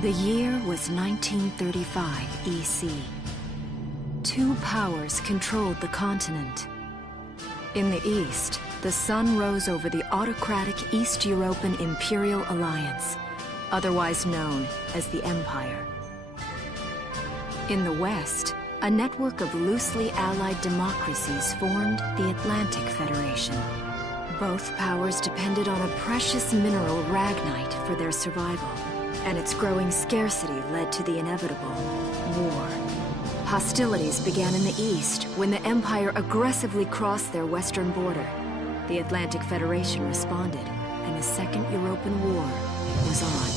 The year was 1935 EC. Two powers controlled the continent. In the east, the sun rose over the autocratic East European Imperial Alliance, otherwise known as the Empire. In the west, a network of loosely allied democracies formed the Atlantic Federation. Both powers depended on a precious mineral ragnite for their survival, and its growing scarcity led to the inevitable war. Hostilities began in the east when the Empire aggressively crossed their western border. The Atlantic Federation responded, and the Second European War was on.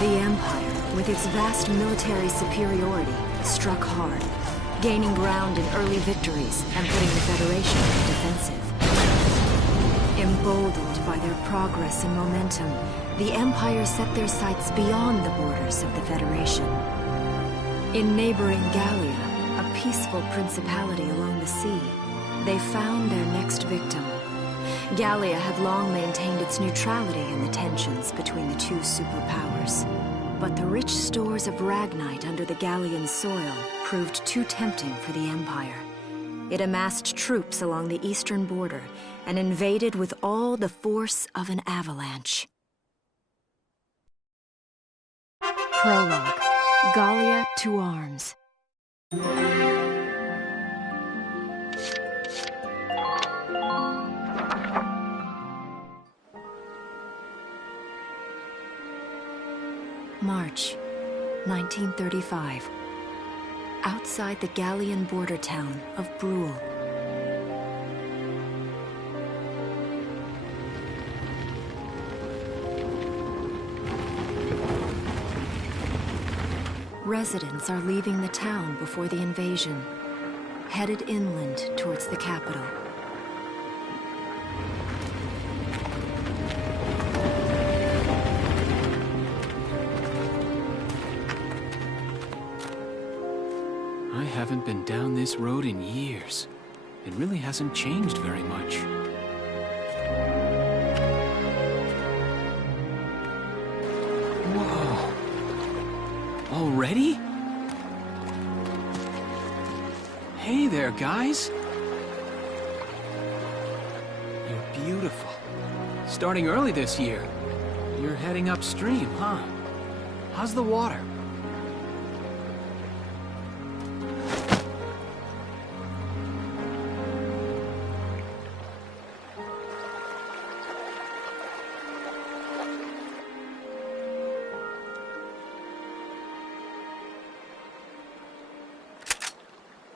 The Empire, with its vast military superiority, struck hard, gaining ground in early victories and putting the Federation on the defensive. Emboldened by their progress and momentum, the Empire set their sights beyond the borders of the Federation. In neighboring Gallia, a peaceful principality along the sea, they found their next victim. Gallia had long maintained its neutrality in the tensions between the two superpowers. But the rich stores of ragnite under the Gallian soil proved too tempting for the Empire. It amassed troops along the eastern border and invaded with all the force of an avalanche. Prologue. Gallia to arms. March, 1935. Outside the Gallian border town of Brule. Residents are leaving the town before the invasion, headed inland towards the capital. I haven't been down this road in years. It really hasn't changed very much. Whoa! Already? Hey there, guys! You're beautiful. Starting early this year. You're heading upstream, huh? How's the water?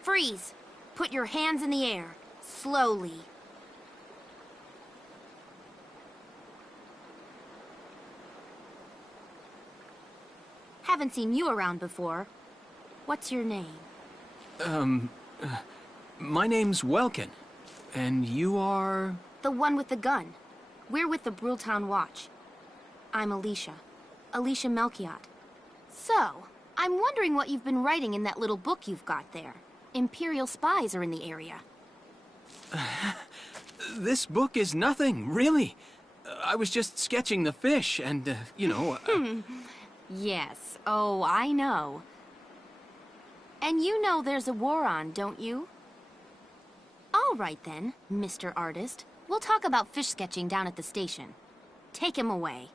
Freeze! Put your hands in the air. Slowly. Haven't seen you around before. What's your name? My name's Welkin. And you are... The one with the gun. We're with the Bruletown Watch. I'm Alicia. Alicia Melchiot. So, I'm wondering what you've been writing in that little book you've got there. Imperial spies are in the area. This book is nothing, really. I was just sketching the fish and, you know... Yes. Oh, I know. And you know there's a war on, don't you? All right then, Mr. Artist. We'll talk about fish sketching down at the station. Take him away.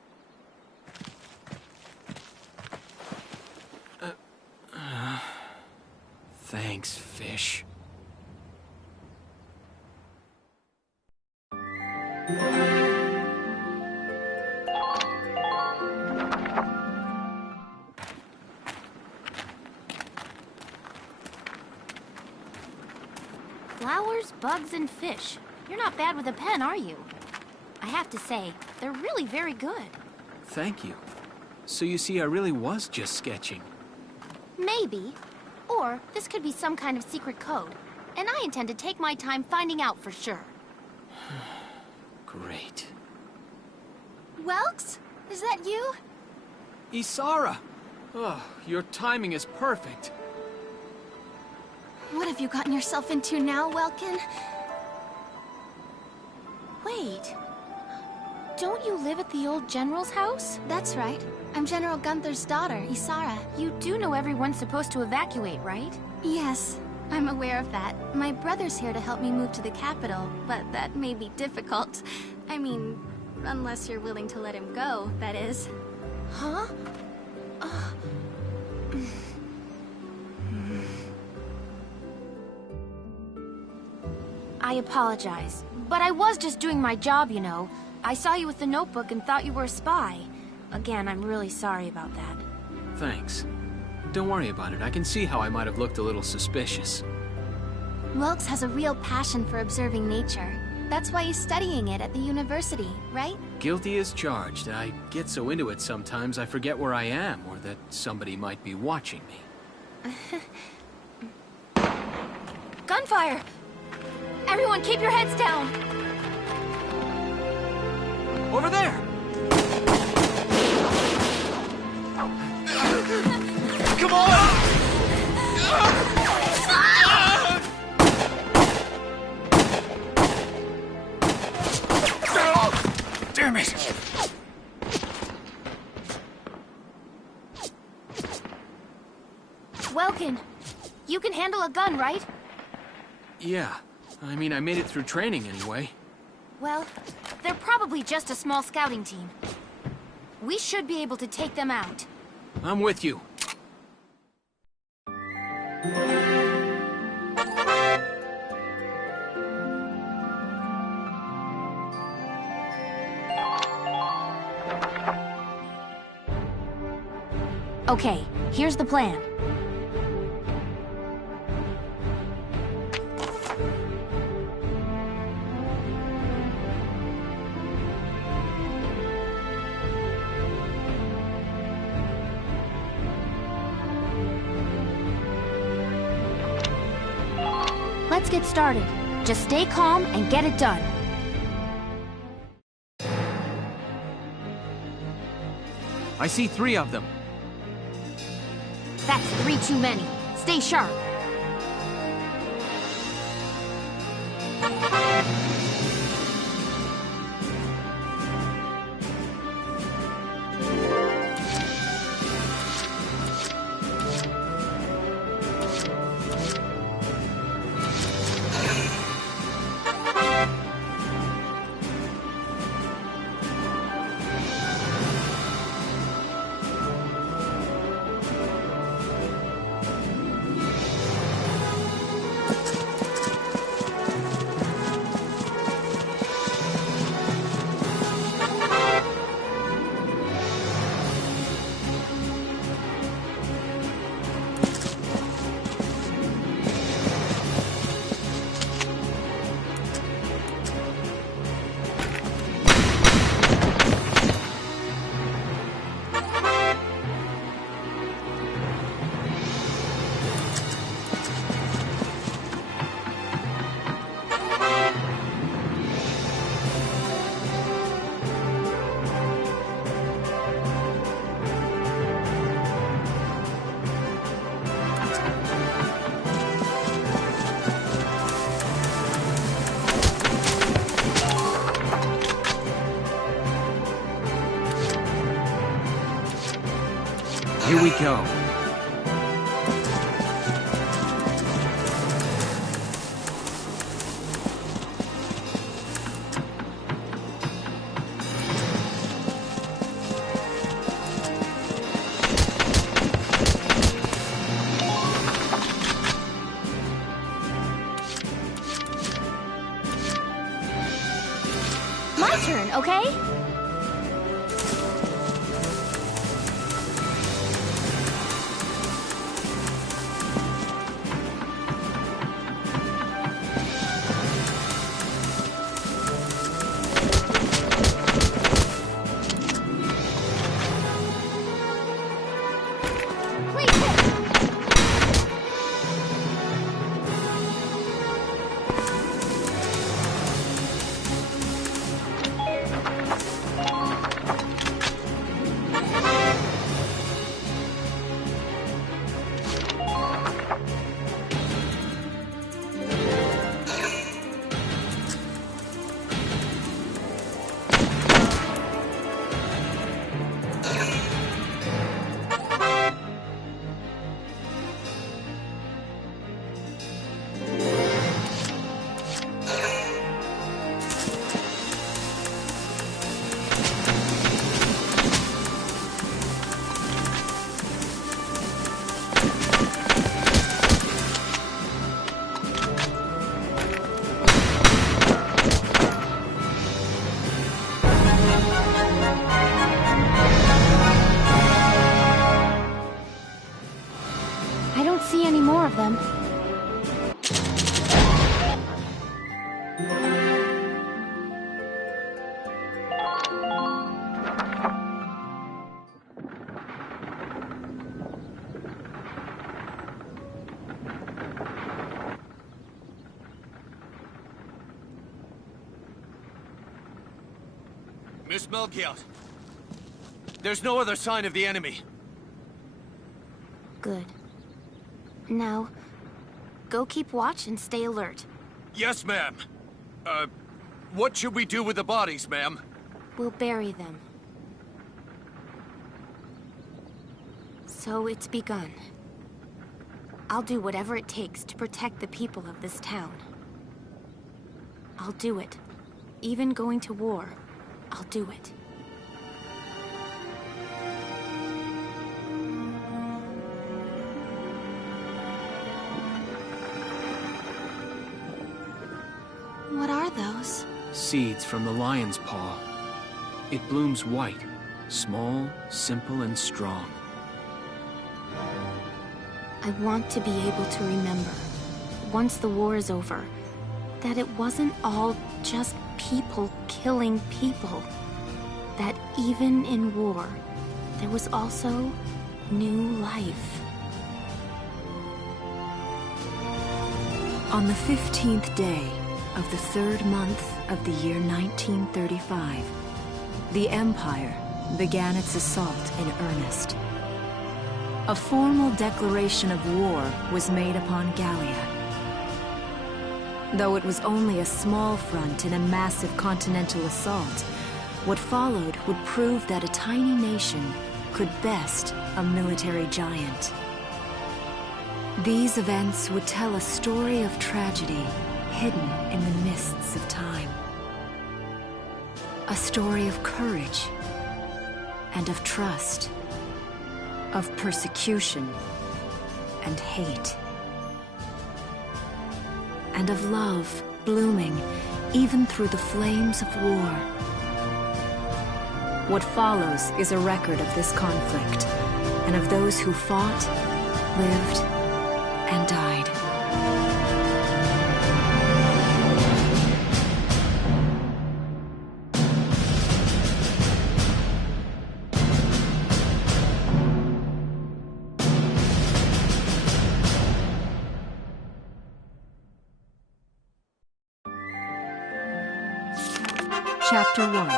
Thanks, fish. Flowers, bugs, and fish. You're not bad with a pen, are you? I have to say, they're really very good. Thank you. So you see, I really was just sketching. Maybe. Or this could be some kind of secret code. And I intend to take my time finding out for sure. Great. Welks? Is that you? Isara! Oh, your timing is perfect. What have you gotten yourself into now, Welkin? Wait. Don't you live at the old general's house? That's right. I'm General Gunther's daughter, Isara. You do know everyone's supposed to evacuate, right? Yes, I'm aware of that. My brother's here to help me move to the capital, but that may be difficult. I mean, unless you're willing to let him go, that is. Huh? I apologize, but I was just doing my job, you know. I saw you with the notebook and thought you were a spy. Again, I'm really sorry about that. Thanks. Don't worry about it. I can see how I might have looked a little suspicious. Wilkes has a real passion for observing nature. That's why he's studying it at the university, right? Guilty as charged. I get so into it sometimes I forget where I am, or that somebody might be watching me. Gunfire! Everyone keep your heads down! Over there! Come on! Damn it! Welkin, you can handle a gun, right? Yeah. I mean, I made it through training anyway. Well, they're probably just a small scouting team. We should be able to take them out. I'm with you. Okay, here's the plan. Let's get started. Just stay calm and get it done. I see 3 of them. That's 3 too many. Stay sharp. Here we go. My turn, okay? them. Miss Melchiot, there's no other sign of the enemy. Good. Now, go keep watch and stay alert. Yes, ma'am. What should we do with the bodies, ma'am? We'll bury them. So it's begun. I'll do whatever it takes to protect the people of this town. I'll do it. Even going to war, I'll do it. What are those? Seeds from the lion's paw. It blooms white, small, simple, and strong. I want to be able to remember, once the war is over, that it wasn't all just people killing people. That even in war, there was also new life. On the 15th day of the 3rd month of the year 1935, the Empire began its assault in earnest. A formal declaration of war was made upon Gallia. Though it was only a small front in a massive continental assault, what followed would prove that a tiny nation could best a military giant. These events would tell a story of tragedy hidden in the mists of time. A story of courage and of trust, of persecution and hate, and of love blooming even through the flames of war. What follows is a record of this conflict, and of those who fought, lived, and died. Chapter 1.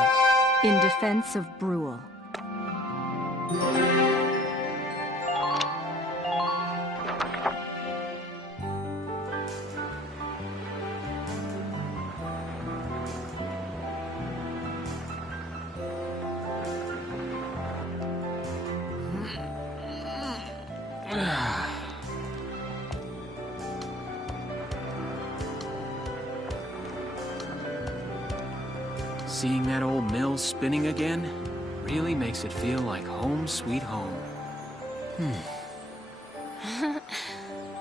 In Defense of Brule. Seeing that old mill spinning again really makes it feel like home sweet home.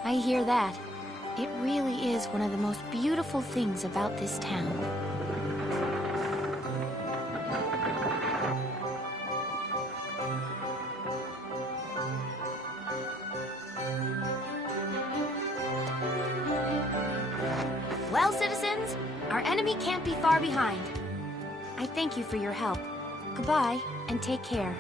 I hear that. It really is one of the most beautiful things about this town. Well, citizens, our enemy can't be far behind. I thank you for your help. Goodbye, and take care.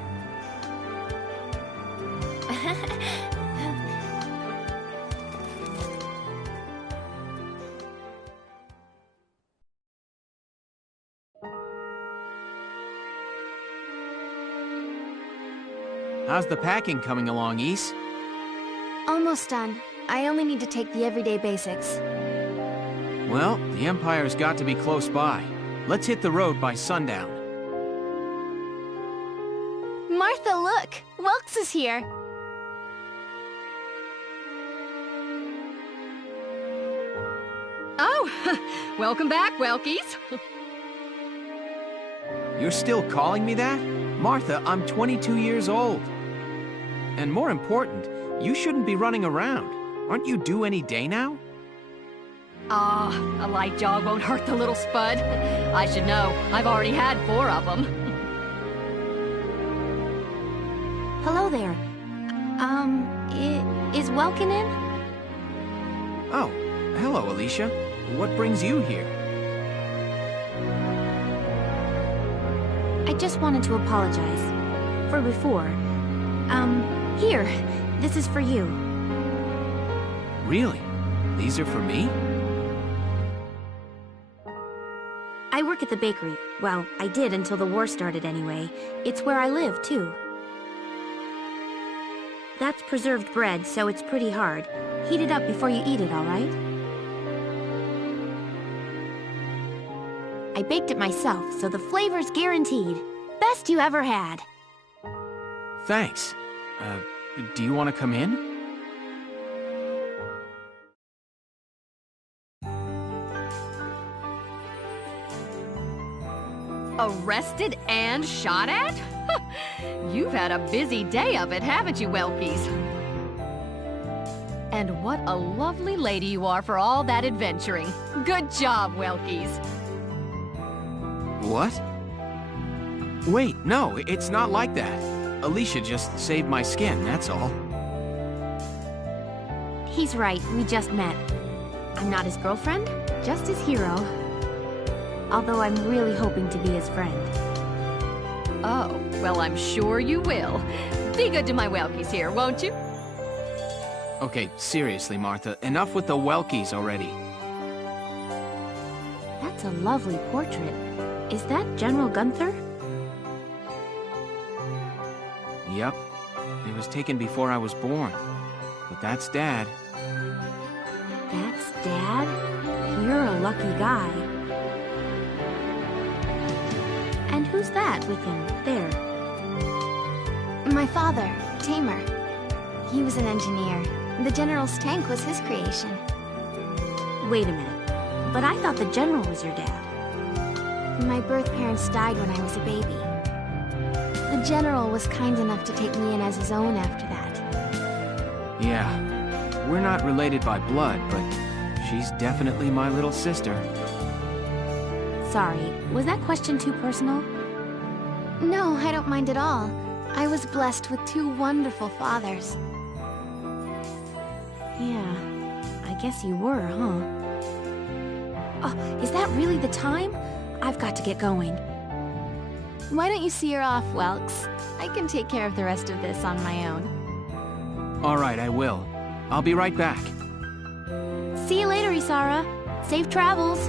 How's the packing coming along, Ys? Almost done. I only need to take the everyday basics. Well, the Empire's got to be close by. Let's hit the road by sundown. Martha, look! Welks is here! Oh, welcome back, Welkies. You're still calling me that? Martha, I'm 22 years old. And more important, you shouldn't be running around. Aren't you due any day now? Ah, a light jog won't hurt the little spud. I should know. I've already had 4 of them. Hello there. Is Welkin in? Oh, hello, Alicia. What brings you here? I just wanted to apologize. For before. Here. This is for you. Really? These are for me? I work at the bakery. Well, I did until the war started anyway. It's where I live, too. That's preserved bread, so it's pretty hard. Heat it up before you eat it, all right? I baked it myself, so the flavor's guaranteed. Best you ever had. Thanks. Do you want to come in? Arrested and shot at? You've had a busy day of it, haven't you, Welkies? And what a lovely lady you are for all that adventuring. Good job, Welkies. What? Wait, no, it's not like that. Alicia just saved my skin, that's all. He's right, we just met. I'm not his girlfriend, just his hero. Although I'm really hoping to be his friend. Oh, well, I'm sure you will. Be good to my Welkies here, won't you? Okay, seriously, Martha, enough with the Welkies already. That's a lovely portrait. Is that General Gunther? Yep. It was taken before I was born. But that's Dad. That's Dad? You're a lucky guy. And who's that with him, there? My father, Tamer. He was an engineer. The General's tank was his creation. Wait a minute. But I thought the General was your dad. My birth parents died when I was a baby. The General was kind enough to take me in as his own after that. Yeah. We're not related by blood, but she's definitely my little sister. Sorry, was that question too personal? No, I don't mind at all. I was blessed with two wonderful fathers. Yeah, I guess you were, huh? Oh, is that really the time? I've got to get going. Why don't you see her off, Welks? I can take care of the rest of this on my own. All right, I will. I'll be right back. See you later, Isara. Safe travels.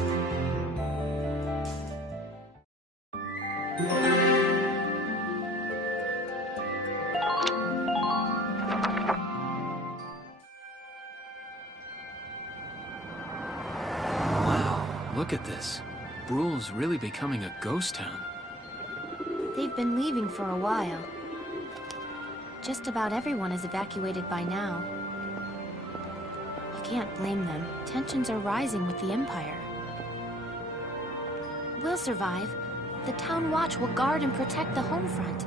Wow, look at this. Bruhl's really becoming a ghost town. They've been leaving for a while. Just about everyone is evacuated by now. You can't blame them. Tensions are rising with the Empire. We'll survive. The Town Watch will guard and protect the home front.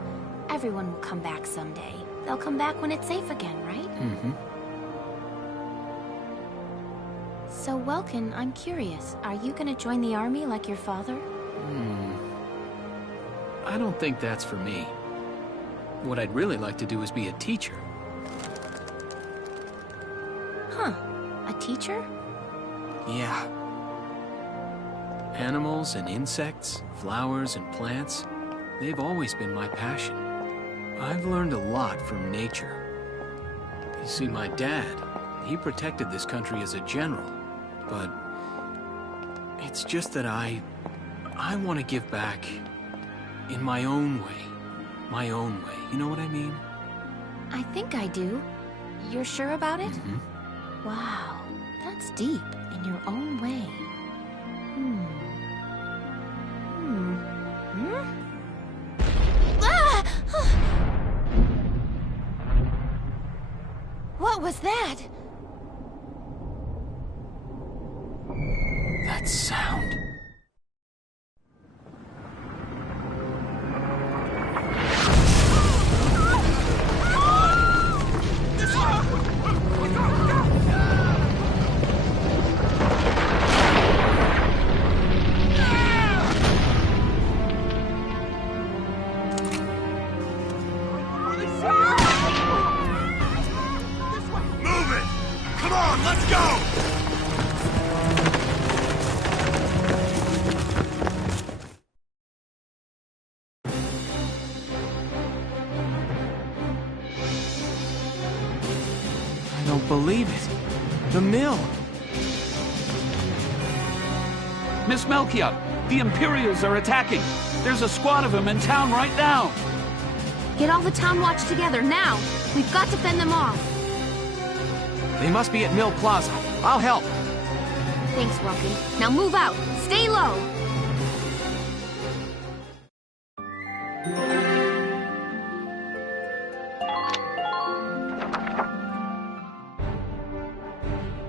Everyone will come back someday. They'll come back when it's safe again, right? Mm-hmm. So, Welkin, I'm curious. Are you gonna join the army like your father? I don't think that's for me. What I'd really like to do is be a teacher. Huh. A teacher? Yeah. Animals and insects, flowers and plants, they've always been my passion. I've learned a lot from nature. You see, my dad, he protected this country as a general, but it's just that I want to give back in my own way. My own way, you know what I mean? I think I do. You're sure about it? Mm-hmm. Wow, that's deep in your own way. Ah! What was that? That sound. Move it! Come on, let's go! can't believe it. The mill. Miss Melchior, the Imperials are attacking. There's a squad of them in town right now. Get all the town watch together, now! We've got to fend them off. They must be at Mill Plaza. I'll help. Thanks, Rocky. Now move out. Stay low.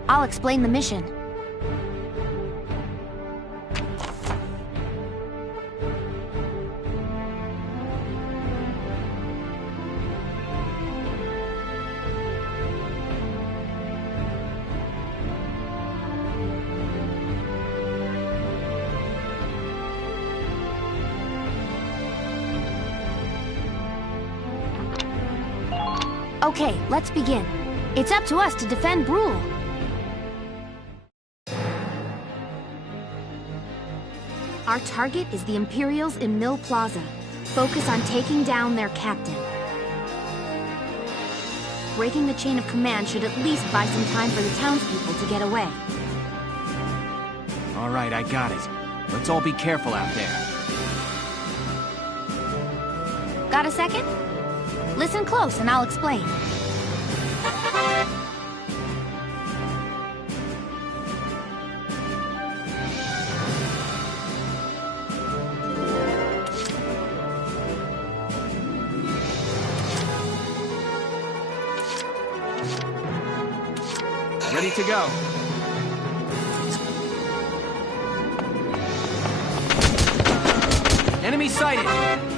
I'll explain the mission. Okay, let's begin. It's up to us to defend Brule. Our target is the Imperials in Mill Plaza. Focus on taking down their captain. Breaking the chain of command should at least buy some time for the townspeople to get away. All right, I got it. Let's all be careful out there. Got a second? Listen close and I'll explain. Ready to go. Enemy sighted!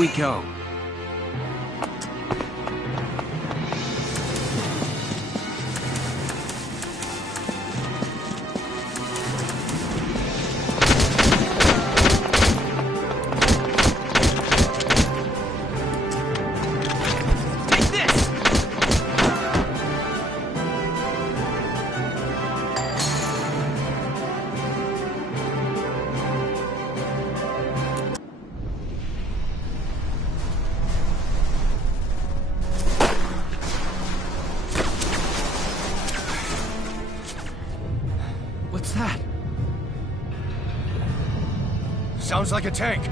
we go. What's that? Sounds like a tank.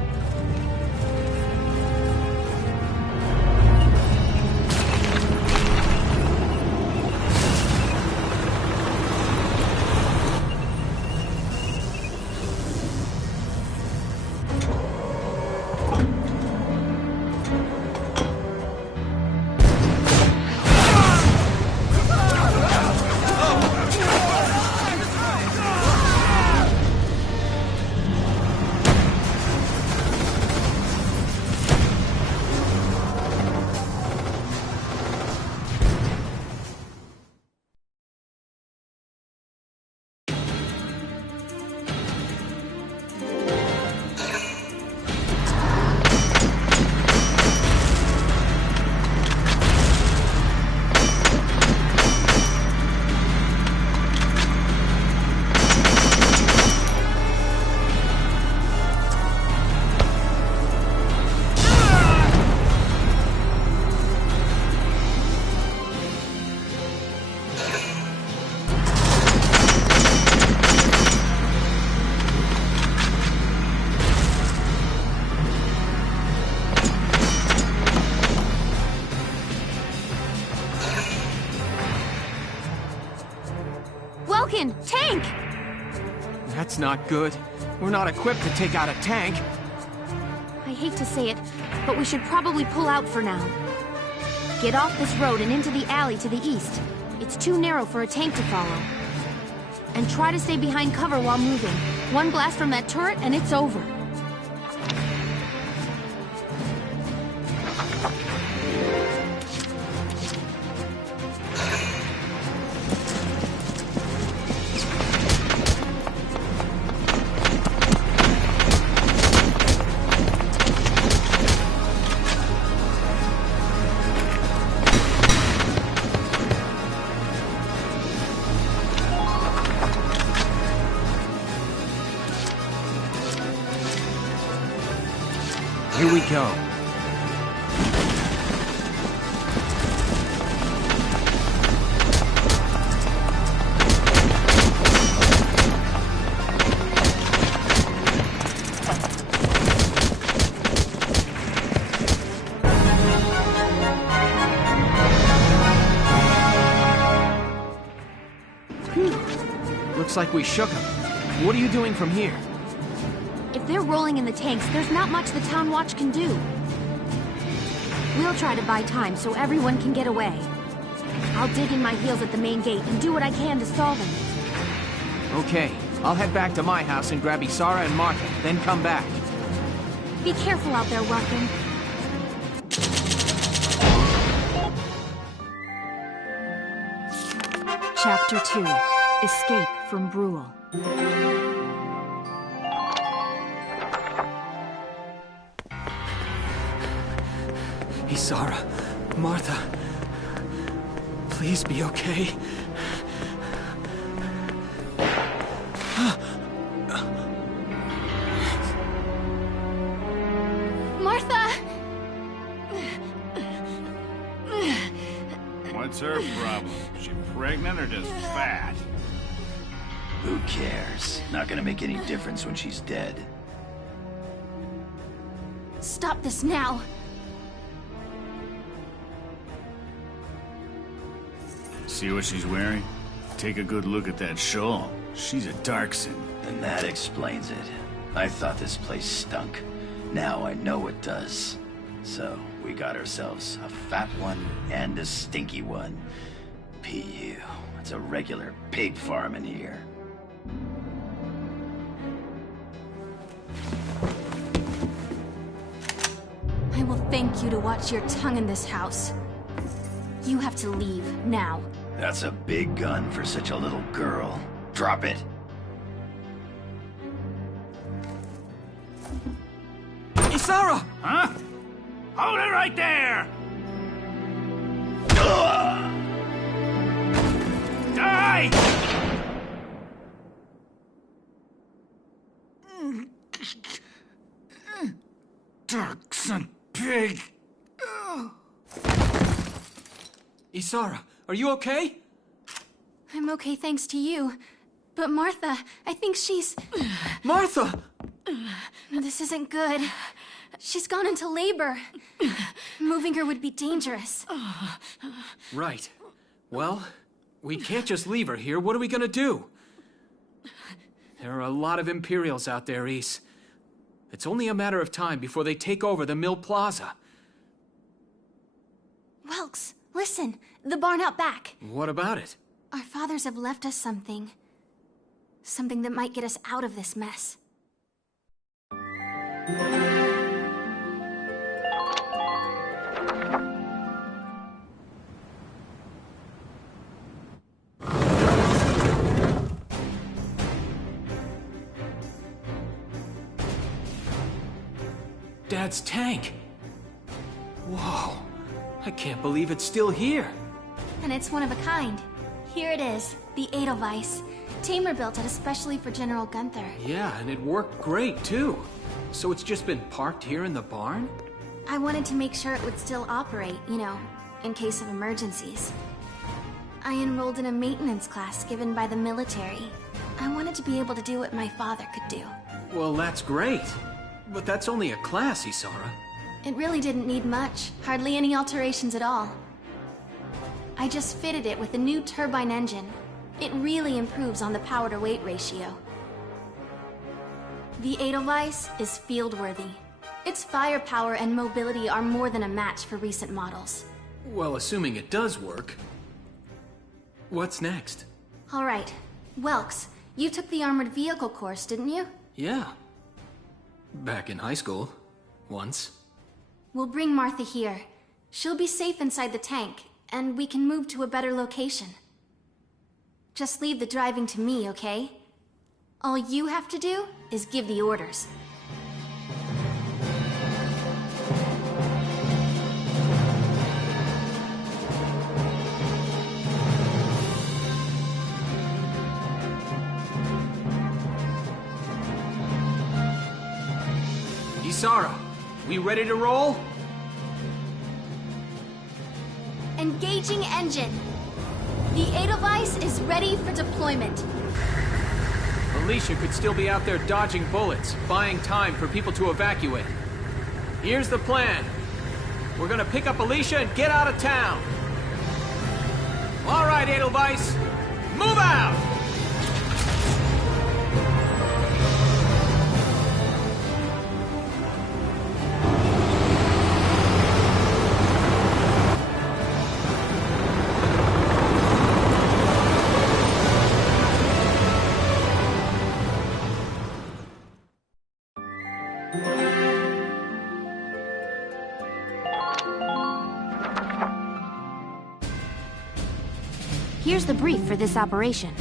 Tank! That's not good. We're not equipped to take out a tank. I hate to say it, but we should probably pull out for now. Get off this road and into the alley to the east. It's too narrow for a tank to follow. And try to stay behind cover while moving. One blast from that turret and it's over. Here we go. Phew. Looks like we shook them. What are you doing from here? If they're rolling in the tanks, there's not much the Town Watch can do. We'll try to buy time so everyone can get away. I'll dig in my heels at the main gate and do what I can to stall them. Okay, I'll head back to my house and grab Isara and Martha, then come back. Be careful out there, Ruffin. Chapter 2. Escape from Brule. Isara, Martha, please be okay. Martha! What's her problem? She pregnant or just fat? Who cares? Not gonna make any difference when she's dead. Stop this now! See what she's wearing? Take a good look at that shawl. She's a Darkson. And that explains it. I thought this place stunk. Now I know it does. So, we got ourselves a fat one and a stinky one. PU. It's a regular pig farm in here. I will thank you to watch your tongue in this house. You have to leave, now. That's a big gun for such a little girl. Drop it. Isara! Huh? Hold it right there! Die! Dark son pig! Isara, are you okay? I'm okay thanks to you. But Martha, I think she's... Martha! This isn't good. She's gone into labor. Moving her would be dangerous. Right. Well, we can't just leave her here. What are we gonna do? There are a lot of Imperials out there, Ys. It's only a matter of time before they take over the Mill Plaza. Welks, listen. The barn out back. What about it? Our fathers have left us something. Something that might get us out of this mess. Dad's tank. Whoa. I can't believe it's still here. And it's one of a kind. Here it is, the Edelweiss. Tamer built it especially for General Gunther. Yeah, and it worked great, too. So it's just been parked here in the barn? I wanted to make sure it would still operate, you know, in case of emergencies. I enrolled in a maintenance class given by the military. I wanted to be able to do what my father could do. Well, that's great. But that's only a class, Isara. It really didn't need much. Hardly any alterations at all. I just fitted it with a new turbine engine. It really improves on the power-to-weight ratio. The Edelweiss is field-worthy. Its firepower and mobility are more than a match for recent models. Well, assuming it does work. What's next? All right. Welks, you took the armored vehicle course, didn't you? Yeah. Back in high school. Once. We'll bring Martha here. She'll be safe inside the tank, and we can move to a better location. Just leave the driving to me, okay? All you have to do is give the orders. Isara, we ready to roll? Engaging engine. The Edelweiss is ready for deployment. Alicia could still be out there dodging bullets, buying time for people to evacuate. Here's the plan. We're gonna pick up Alicia and get out of town. All right, Edelweiss, move out! Here's the brief for this operation.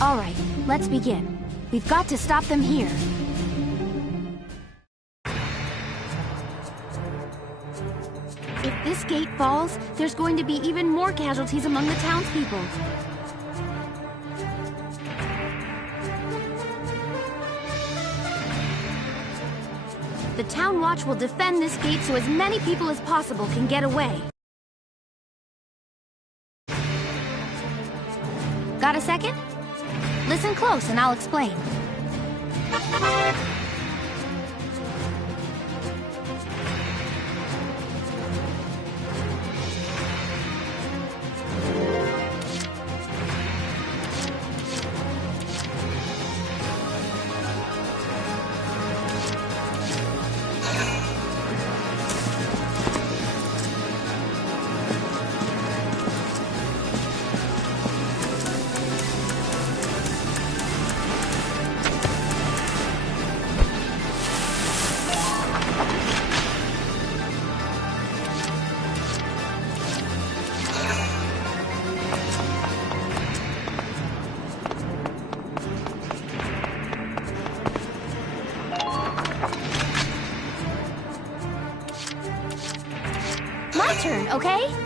All right, let's begin. We've got to stop them here. If this gate falls, there's going to be even more casualties among the townspeople. The Town Watch will defend this gate so as many people as possible can get away. Got a second? Listen close and I'll explain. My turn, okay?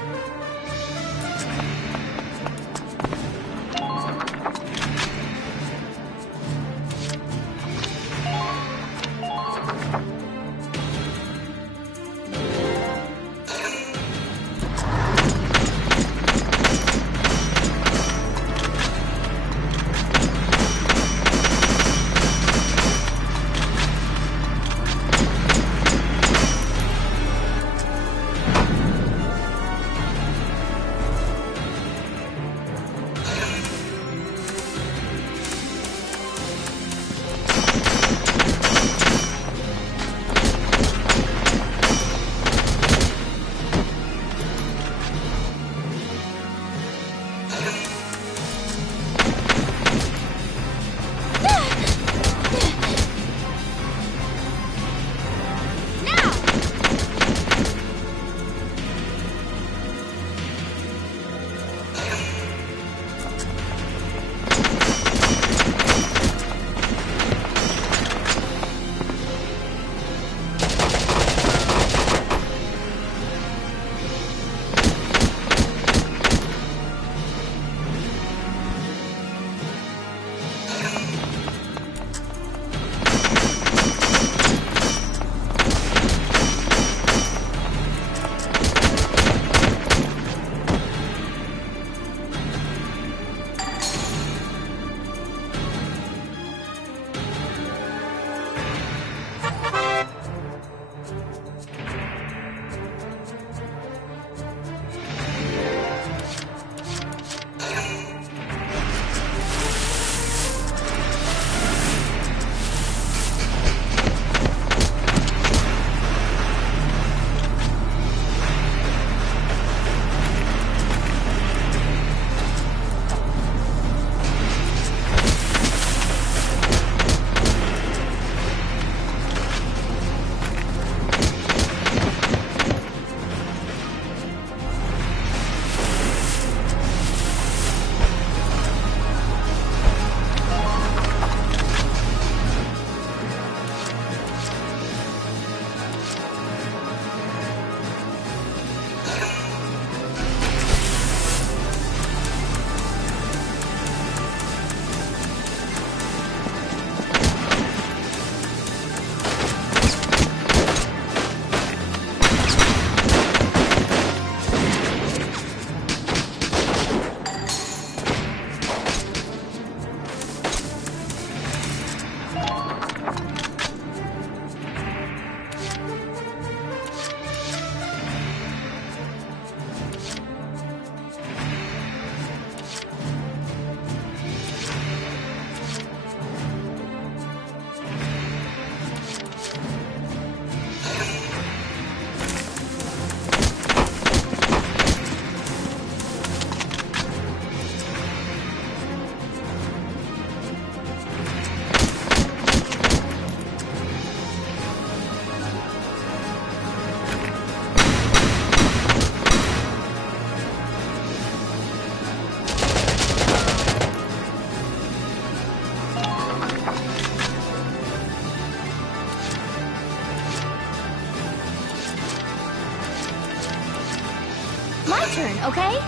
My turn, okay?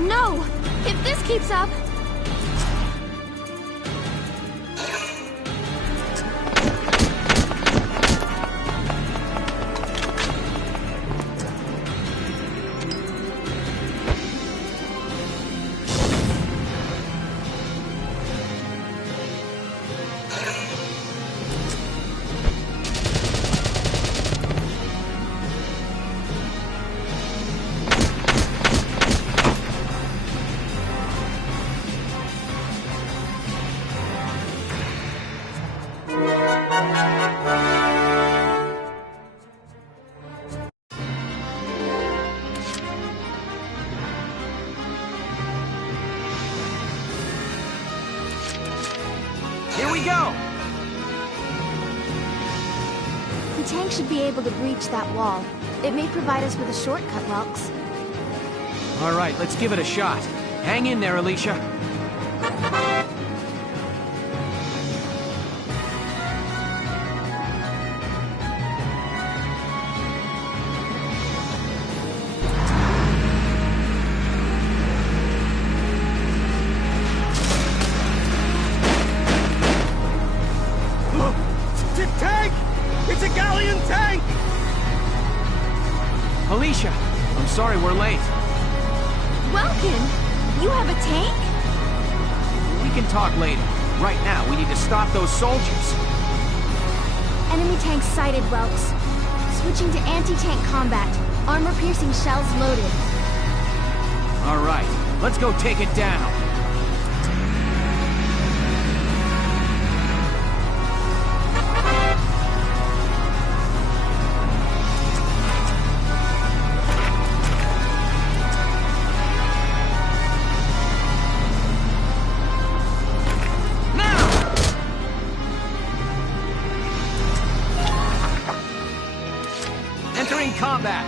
No! If this keeps up... tank should be able to breach that wall. It may provide us with a shortcut, Welks. All right, let's give it a shot. Hang in there, Alicia. Tank! It's a galleon tank! Alicia, I'm sorry we're late. Welkin, you have a tank? We can talk later. Right now, we need to stop those soldiers. Enemy tank sighted, Welks. Switching to anti-tank combat. Armor-piercing shells loaded. All right, let's go take it down. Entering combat.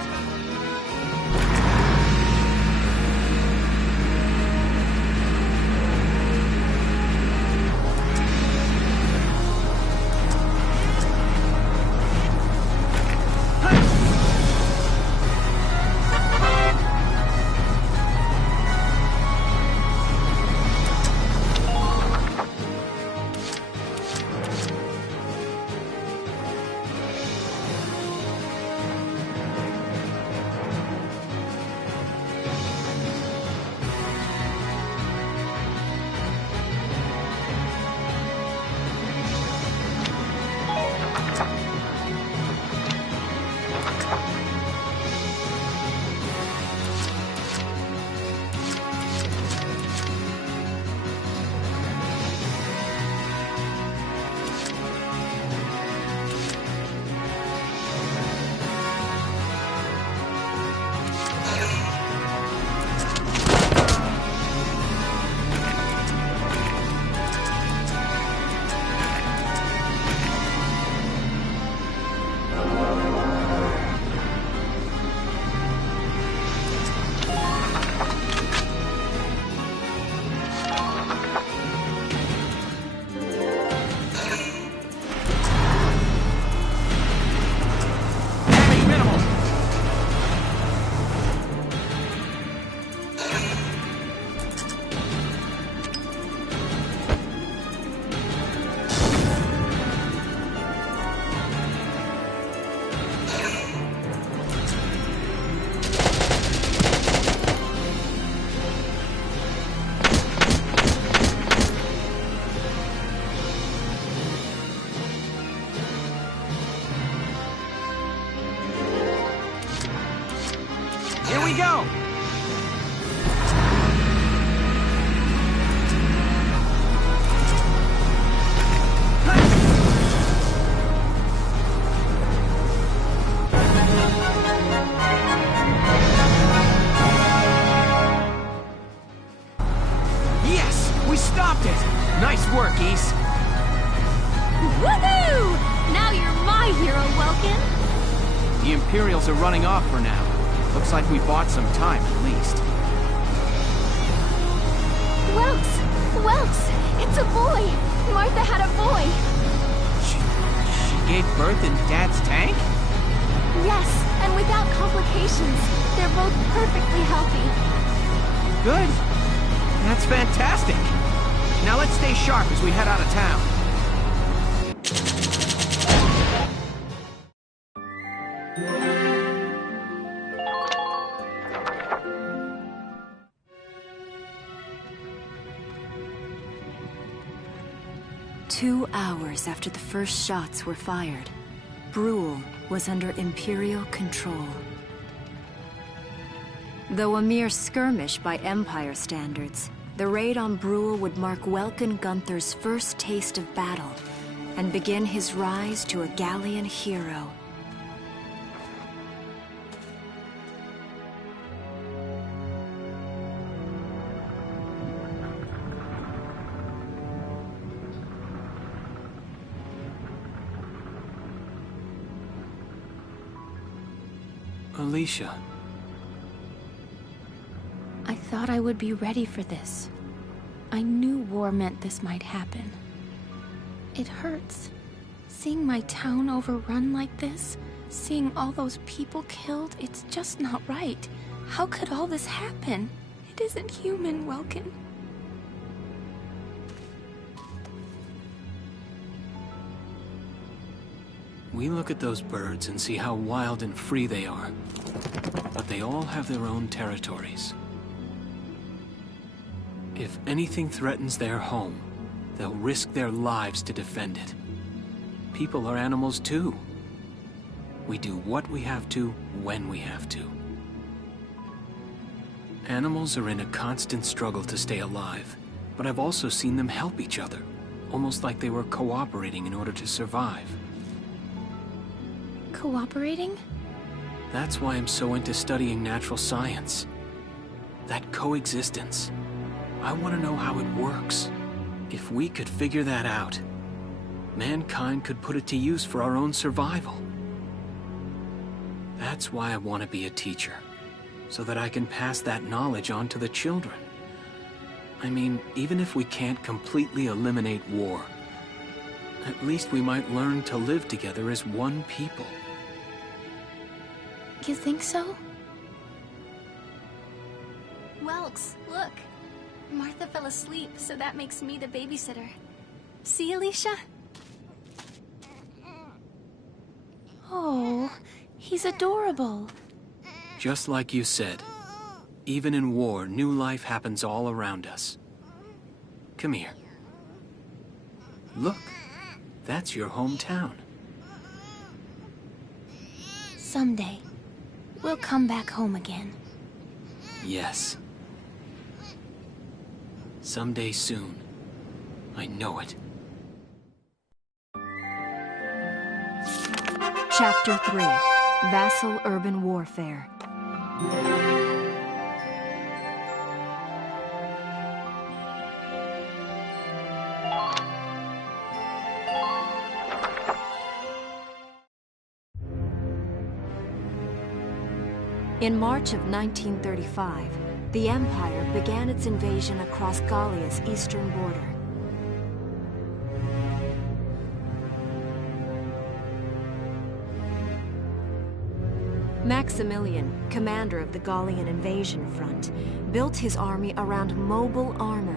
Here we go! Yes! We stopped it! Nice work, Ys. Woohoo! Now you're my hero, Welkin. The Imperials are running off for now. Looks like we bought some time, at least. Welks! It's a boy! Martha had a boy! She gave birth in Dad's tank? Yes, and without complications. They're both perfectly healthy. Good. That's fantastic. Now let's stay sharp as we head out of town. Two hours after the first shots were fired, Brule was under Imperial control. Though a mere skirmish by Empire standards, the raid on Brule would mark Welkin Gunther's first taste of battle and begin his rise to a Gallian hero. Alicia. I thought I would be ready for this. I knew war meant this might happen. It hurts. Seeing my town overrun like this, seeing all those people killed, it's just not right. How could all this happen? It isn't human, Welkin. We look at those birds and see how wild and free they are. But they all have their own territories. If anything threatens their home, they'll risk their lives to defend it. People are animals too. We do what we have to, when we have to. Animals are in a constant struggle to stay alive, but I've also seen them help each other, almost like they were cooperating in order to survive. Cooperating? That's why I'm so into studying natural science. That coexistence. I want to know how it works. If we could figure that out, mankind could put it to use for our own survival. That's why I want to be a teacher, so that I can pass that knowledge on to the children. I mean, even if we can't completely eliminate war, at least we might learn to live together as one people. You think so? Welks, look. Martha fell asleep, so that makes me the babysitter. See, Alicia? Oh, he's adorable. Just like you said, even in war, new life happens all around us. Come here. Look, that's your hometown. Someday, we'll come back home again. Yes. Someday soon. I know it. Chapter 3. Vassal Urban Warfare. In March of 1935, the Empire began its invasion across Gallia's eastern border. Maximilian, commander of the Gallian invasion front, built his army around mobile armor.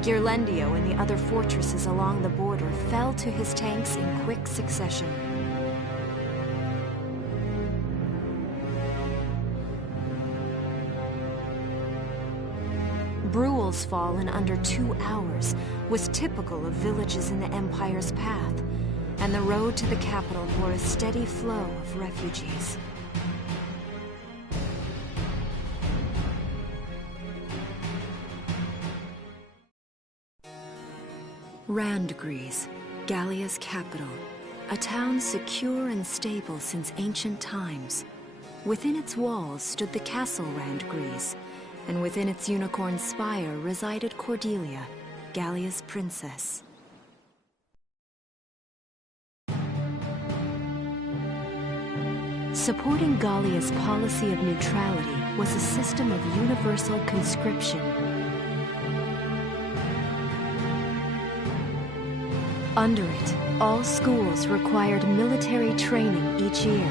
Ghirlandaio and the other fortresses along the border fell to his tanks in quick succession. Bruhl's fall in under 2 hours was typical of villages in the Empire's path, and the road to the capital bore a steady flow of refugees. Randgries, Gallia's capital, a town secure and stable since ancient times. Within its walls stood the castle Randgries, and within its unicorn spire resided Cordelia, Gallia's princess. Supporting Gallia's policy of neutrality was a system of universal conscription. Under it, all schools required military training each year.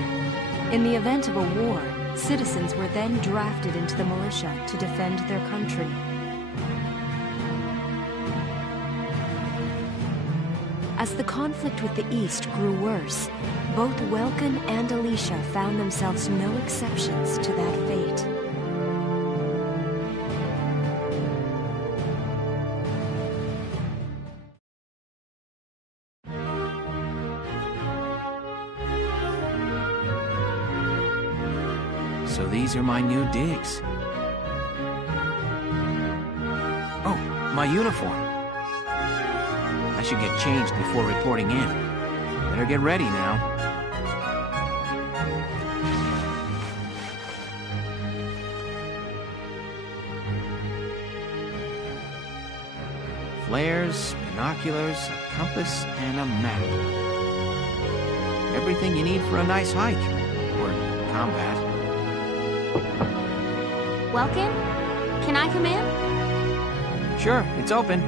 In the event of a war, citizens were then drafted into the militia to defend their country. As the conflict with the East grew worse, both Welkin and Alicia found themselves no exceptions to that fate. So these are my new digs. Oh, my uniform. I should get changed before reporting in. Better get ready now. Flares, binoculars, a compass, and a map. Everything you need for a nice hike, or combat. Welcome? Can I come in? Sure, it's open.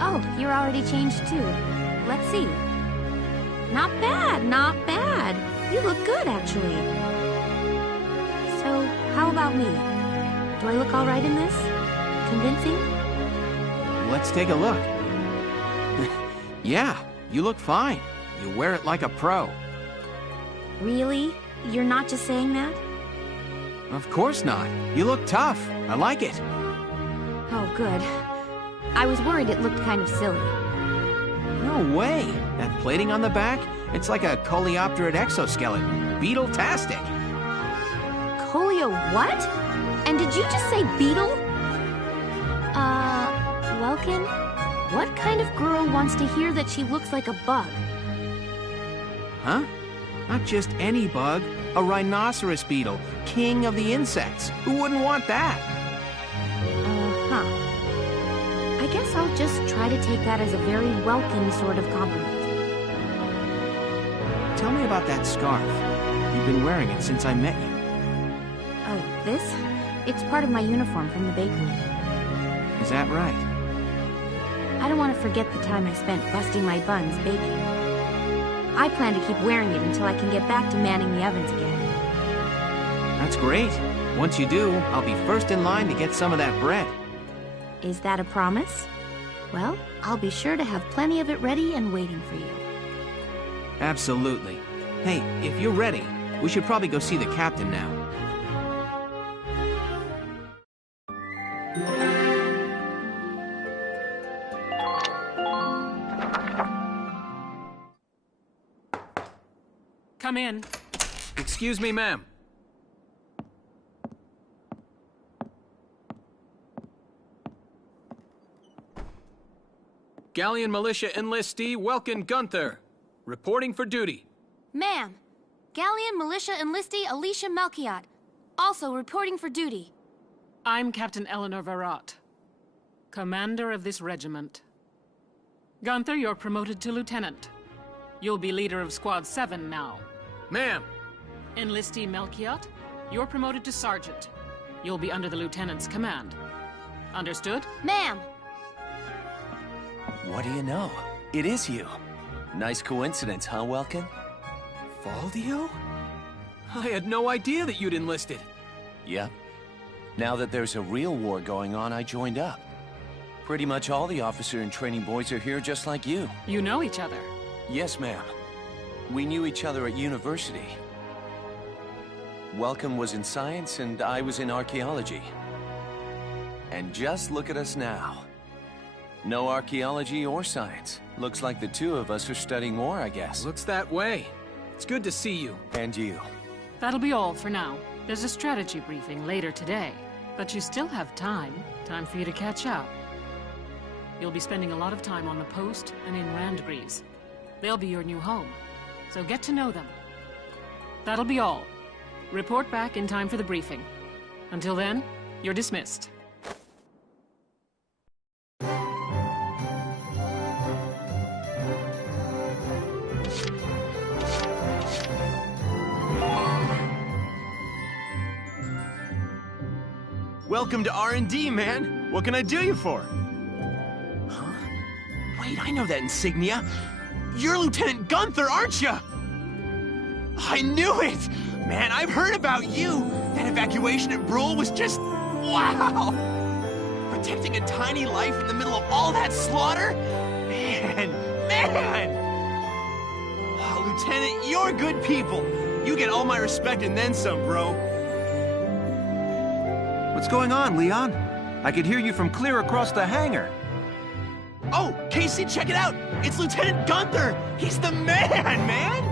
Oh, you're already changed too. Let's see. Not bad, not bad. You look good, actually. So, how about me? Do I look all right in this? Convincing? Let's take a look. Yeah, you look fine. You wear it like a pro. Really? You're not just saying that? Of course not. You look tough. I like it. Oh, good. I was worried it looked kind of silly. No way. That plating on the back? It's like a coleopterate exoskeleton. Beetle-tastic. Coleo what? And did you just say beetle? Welkin? What kind of girl wants to hear that she looks like a bug? Huh? Not just any bug. A rhinoceros beetle. King of the insects. Who wouldn't want that? Huh. I guess I'll just try to take that as a very welcome sort of compliment. Tell me about that scarf. You've been wearing it since I met you. Oh, this? It's part of my uniform from the bakery. Is that right? I don't want to forget the time I spent busting my buns baking. I plan to keep wearing it until I can get back to manning the ovens again. That's great. Once you do, I'll be first in line to get some of that bread. Is that a promise? Well, I'll be sure to have plenty of it ready and waiting for you. Absolutely. Hey, if you're ready, we should probably go see the captain now. Come in. Excuse me, ma'am. Galleon Militia enlistee Welkin Gunther, reporting for duty. Ma'am, Galleon Militia enlistee Alicia Melchiot, also reporting for duty. I'm Captain Eleanor Varrot, commander of this regiment. Gunther, you're promoted to lieutenant. You'll be leader of Squad 7 now. Ma'am! Enlistee Melchiot, you're promoted to sergeant. You'll be under the lieutenant's command. Understood? Ma'am! What do you know? It is you. Nice coincidence, huh, Welkin? Valdio? I had no idea that you'd enlisted. Yep. Now that there's a real war going on, I joined up. Pretty much all the officer and training boys are here just like you. You know each other? Yes, ma'am. We knew each other at university. Welkin was in science and I was in archaeology. And just look at us now. No archaeology or science. Looks like the two of us are studying war, I guess. Looks that way. It's good to see you. And you. That'll be all for now. There's a strategy briefing later today. But you still have time. Time for you to catch up. You'll be spending a lot of time on the post and in Randbreeze. They'll be your new home. So get to know them. That'll be all. Report back in time for the briefing. Until then, you're dismissed. Welcome to R&D, man. What can I do you for? Huh? Wait, I know that insignia. You're Lieutenant Gunther, aren't you? I knew it! Man, I've heard about you. That evacuation at Brule was just... wow! Protecting a tiny life in the middle of all that slaughter? Man! Oh, Lieutenant, you're good people. You get all my respect and then some, bro. What's going on, Leon? I could hear you from clear across the hangar. Oh, Casey, check it out! It's Lieutenant Gunther! He's the man!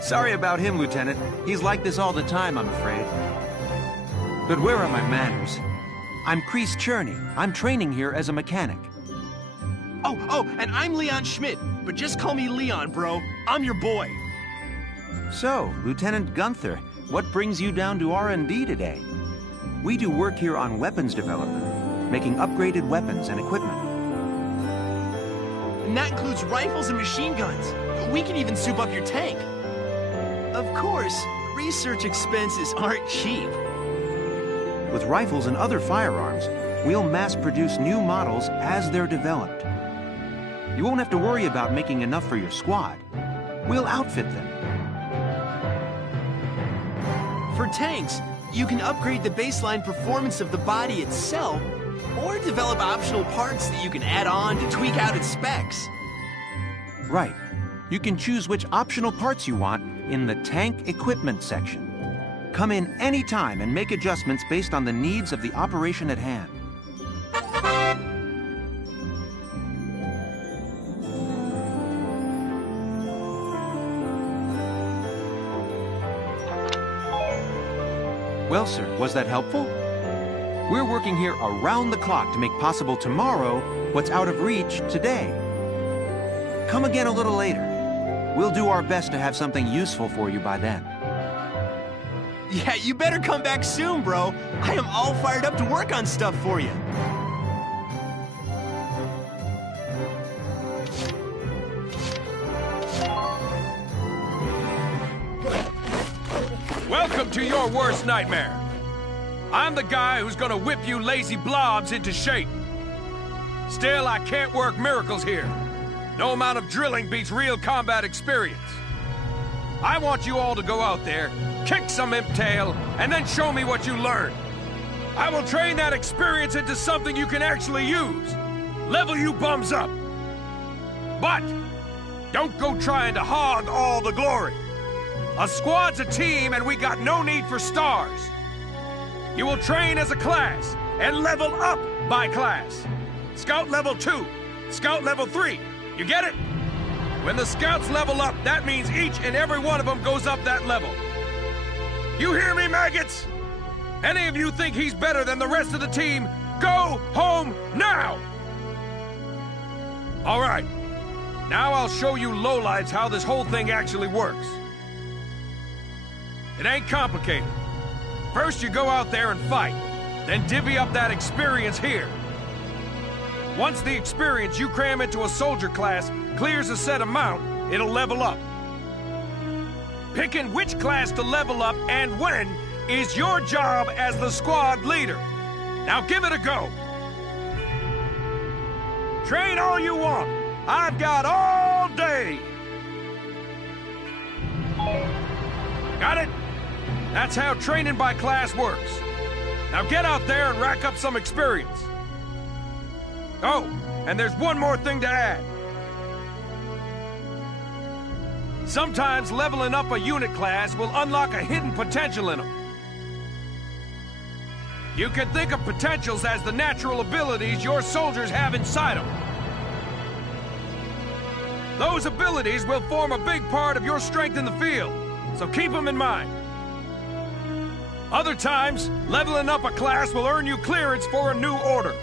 Sorry about him, Lieutenant. He's like this all the time, I'm afraid. But where are my manners? I'm Kreese Cherney. I'm training here as a mechanic. Oh, and I'm Leon Schmidt, but just call me Leon, bro. I'm your boy. So, Lieutenant Gunther, what brings you down to R&D today? We do work here on weapons development, making upgraded weapons and equipment. And that includes rifles and machine guns. We can even soup up your tank. Of course, research expenses aren't cheap. With rifles and other firearms, we'll mass-produce new models as they're developed. You won't have to worry about making enough for your squad. We'll outfit them. For tanks, you can upgrade the baseline performance of the body itself, or develop optional parts that you can add on to tweak out its specs. Right. You can choose which optional parts you want in the tank equipment section. Come in anytime and make adjustments based on the needs of the operation at hand. Well, sir, was that helpful? We're working here around the clock to make possible tomorrow what's out of reach today. Come again a little later. We'll do our best to have something useful for you by then. Yeah, you better come back soon, bro. I am all fired up to work on stuff for you. Welcome to your worst nightmare. I'm the guy who's gonna whip you lazy blobs into shape. Still, I can't work miracles here. No amount of drilling beats real combat experience. I want you all to go out there, kick some imp tail, and then show me what you learned. I will train that experience into something you can actually use. Level you bums up. But don't go trying to hog all the glory. A squad's a team, and we got no need for stars. You will train as a class and level up by class. Scout level 2, Scout level 3. You get it? When the scouts level up, that means each and every one of them goes up that level. You hear me, maggots? Any of you think he's better than the rest of the team, go home now! All right. Now I'll show you lowlights how this whole thing actually works. It ain't complicated. First you go out there and fight, then divvy up that experience here. Once the experience you cram into a soldier class clears a set amount, it'll level up. Picking which class to level up and when is your job as the squad leader. Now give it a go. Train all you want. I've got all day. Got it? That's how training by class works. Now get out there and rack up some experience. Oh, and there's one more thing to add. Sometimes leveling up a unit class will unlock a hidden potential in them. You can think of potentials as the natural abilities your soldiers have inside them. Those abilities will form a big part of your strength in the field, so keep them in mind. Other times, leveling up a class will earn you clearance for a new order.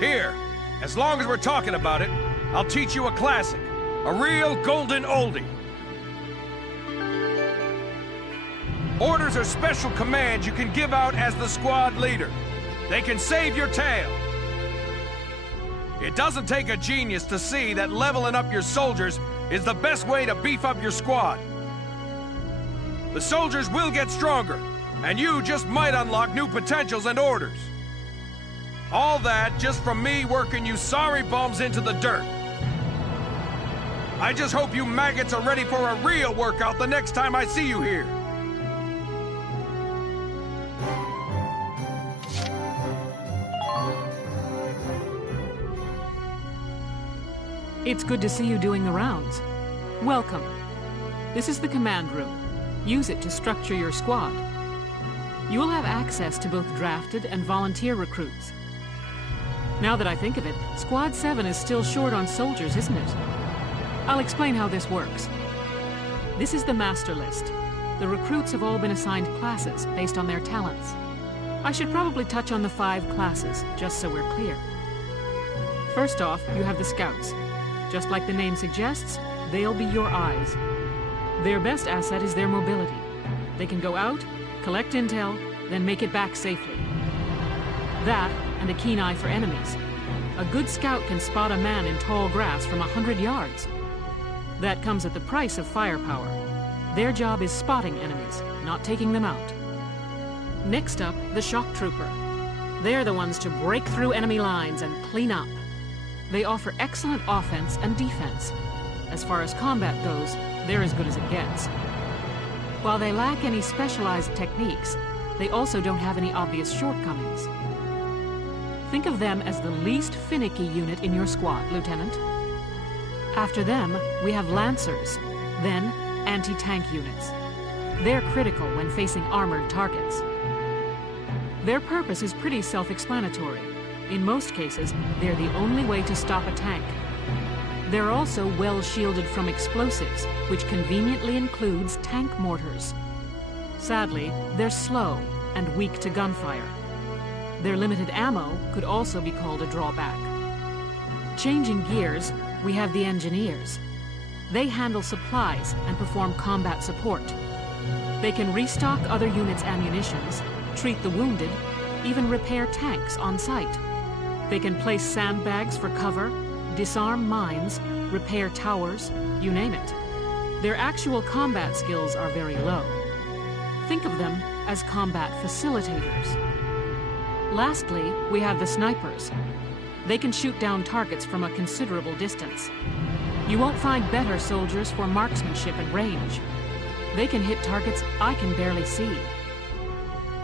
Here, as long as we're talking about it, I'll teach you a classic, a real golden oldie. Orders are special commands you can give out as the squad leader. They can save your tail. It doesn't take a genius to see that leveling up your soldiers is the best way to beef up your squad. The soldiers will get stronger, and you just might unlock new potentials and orders. All that just from me working you sorry bums into the dirt. I just hope you maggots are ready for a real workout the next time I see you here. It's good to see you doing the rounds. Welcome. This is the command room. Use it to structure your squad. You will have access to both drafted and volunteer recruits. Now that I think of it, Squad 7 is still short on soldiers, isn't it? I'll explain how this works. This is the master list. The recruits have all been assigned classes based on their talents. I should probably touch on the 5 classes, just so we're clear. First off, you have the scouts. Just like the name suggests, they'll be your eyes. Their best asset is their mobility. They can go out, collect intel, then make it back safely. That, and a keen eye for enemies. A good scout can spot a man in tall grass from 100 yards. That comes at the price of firepower. Their job is spotting enemies, not taking them out. Next up, the shock trooper. They're the ones to break through enemy lines and clean up. They offer excellent offense and defense. As far as combat goes, they're as good as it gets. While they lack any specialized techniques, they also don't have any obvious shortcomings. Think of them as the least finicky unit in your squad, Lieutenant. After them, we have Lancers, then anti-tank units. They're critical when facing armored targets. Their purpose is pretty self-explanatory. In most cases, they're the only way to stop a tank. They're also well shielded from explosives, which conveniently includes tank mortars. Sadly, they're slow and weak to gunfire. Their limited ammo could also be called a drawback. Changing gears, we have the Engineers. They handle supplies and perform combat support. They can restock other units' ammunitions, treat the wounded, even repair tanks on site. They can place sandbags for cover, disarm mines, repair towers, you name it. Their actual combat skills are very low. Think of them as combat facilitators. Lastly, we have the Snipers. They can shoot down targets from a considerable distance. You won't find better soldiers for marksmanship and range. They can hit targets I can barely see.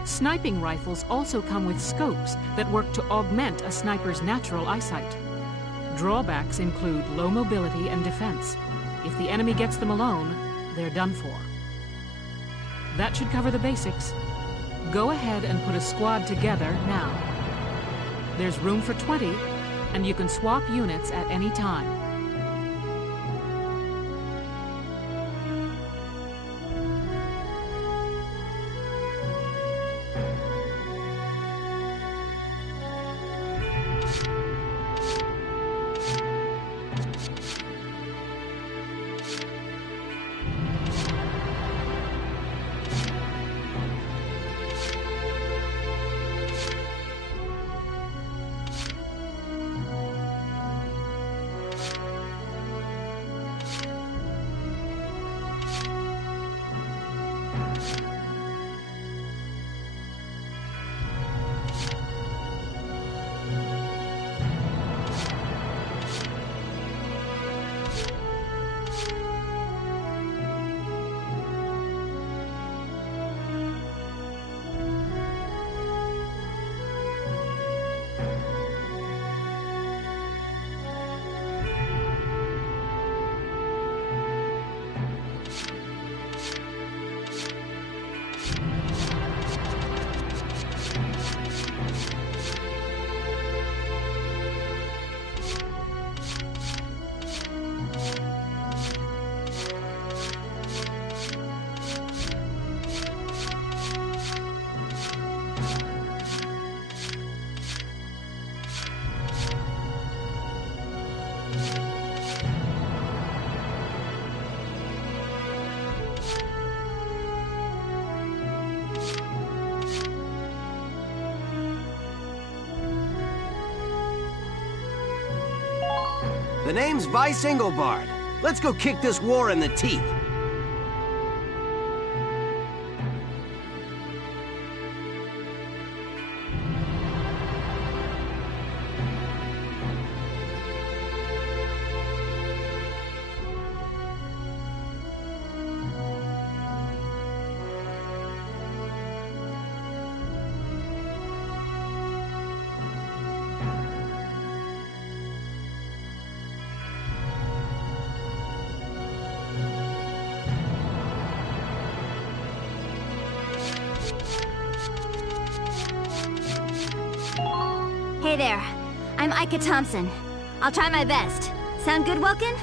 Sniping rifles also come with scopes that work to augment a sniper's natural eyesight. Drawbacks include low mobility and defense. If the enemy gets them alone, they're done for. That should cover the basics. Go ahead and put a squad together now. There's room for 20, and you can swap units at any time. The name's Vice Engelbard. Let's go kick this war in the teeth. Hey there, I'm Ika Thompson. I'll try my best. Sound good, Welkin?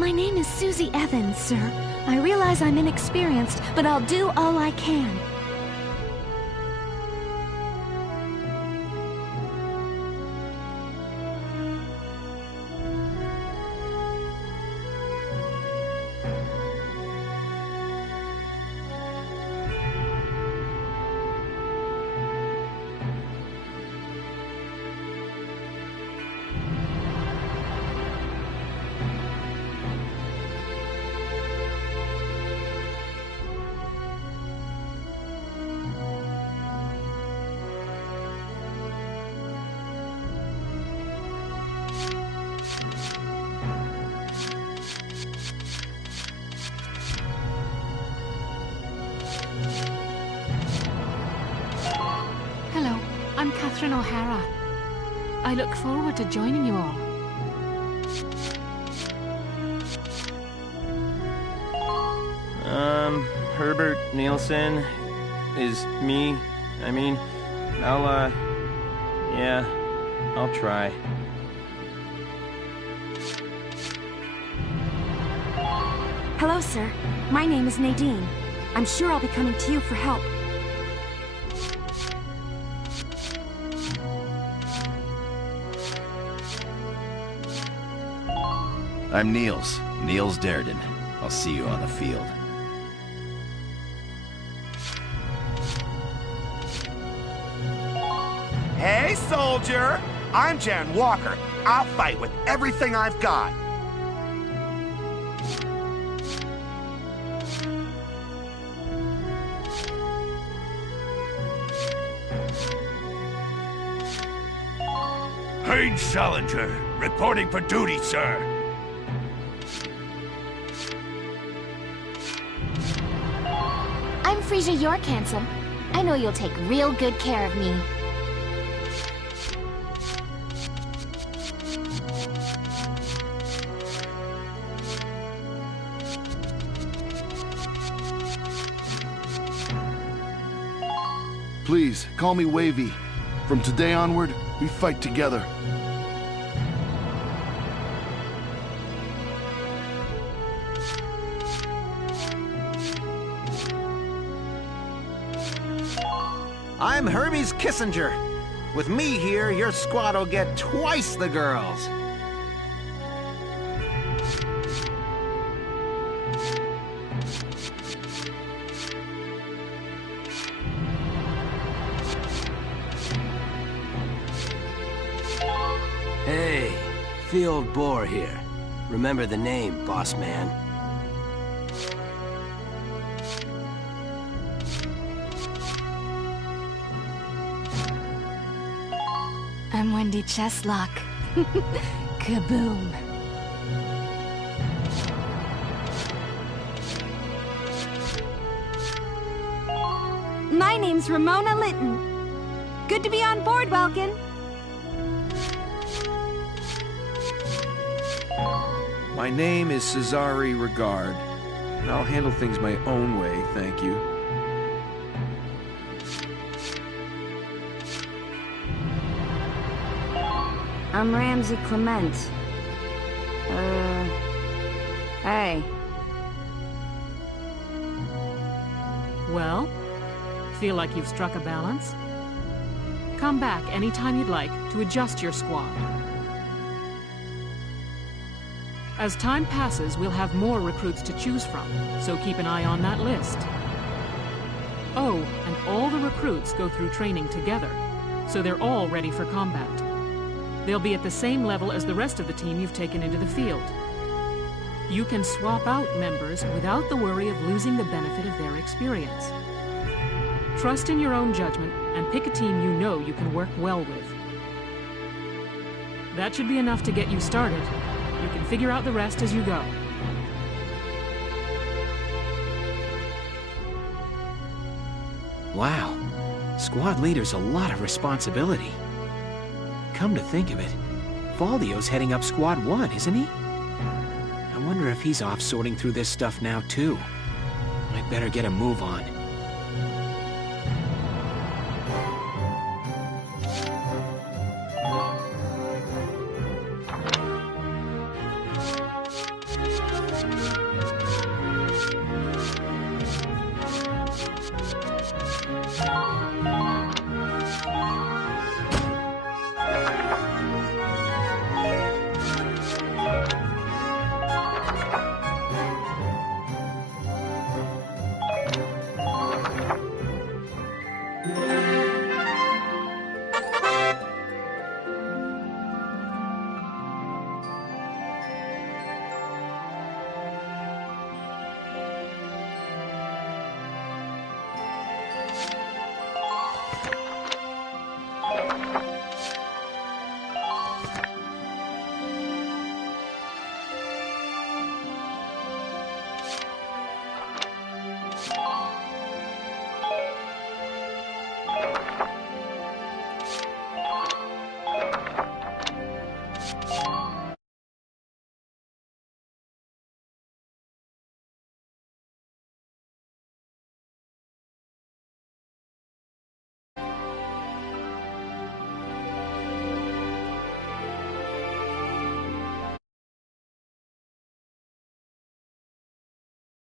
My name is Susie Evans, sir. I realize I'm inexperienced, but I'll do all I can. I'm Catherine O'Hara. I look forward to joining you all. Herbert Nielsen is me. I mean, yeah, I'll try. Hello, sir. My name is Nadine. I'm sure I'll be coming to you for help. I'm Niels Darden. I'll see you on the field. Hey, soldier! I'm Jan Walker. I'll fight with everything I've got. Haynes Salinger, reporting for duty, sir. I'm Frisia York, handsome. I know you'll take real good care of me. Please, call me Wavy. From today onward, we fight together. I'm Hermes Kissinger. With me here, your squad will get twice the girls. Hey, Field Boar here. Remember the name, boss man. I'm Wendy Cheslock. Kaboom. My name's Ramona Litton. Good to be on board, Welkin. My name is Cesare Regard, and I'll handle things my own way, thank you. I'm Ramsey Clement. Hey. Well, feel like you've struck a balance? Come back anytime you'd like to adjust your squad. As time passes, we'll have more recruits to choose from, so keep an eye on that list. Oh, and all the recruits go through training together, so they're all ready for combat. They'll be at the same level as the rest of the team you've taken into the field. You can swap out members without the worry of losing the benefit of their experience. Trust in your own judgment and pick a team you know you can work well with. That should be enough to get you started. You can figure out the rest as you go. Wow. Squad leader's a lot of responsibility. Come to think of it, Faldio's heading up Squad 1, isn't he? I wonder if he's off sorting through this stuff now, too. I'd better get a move on.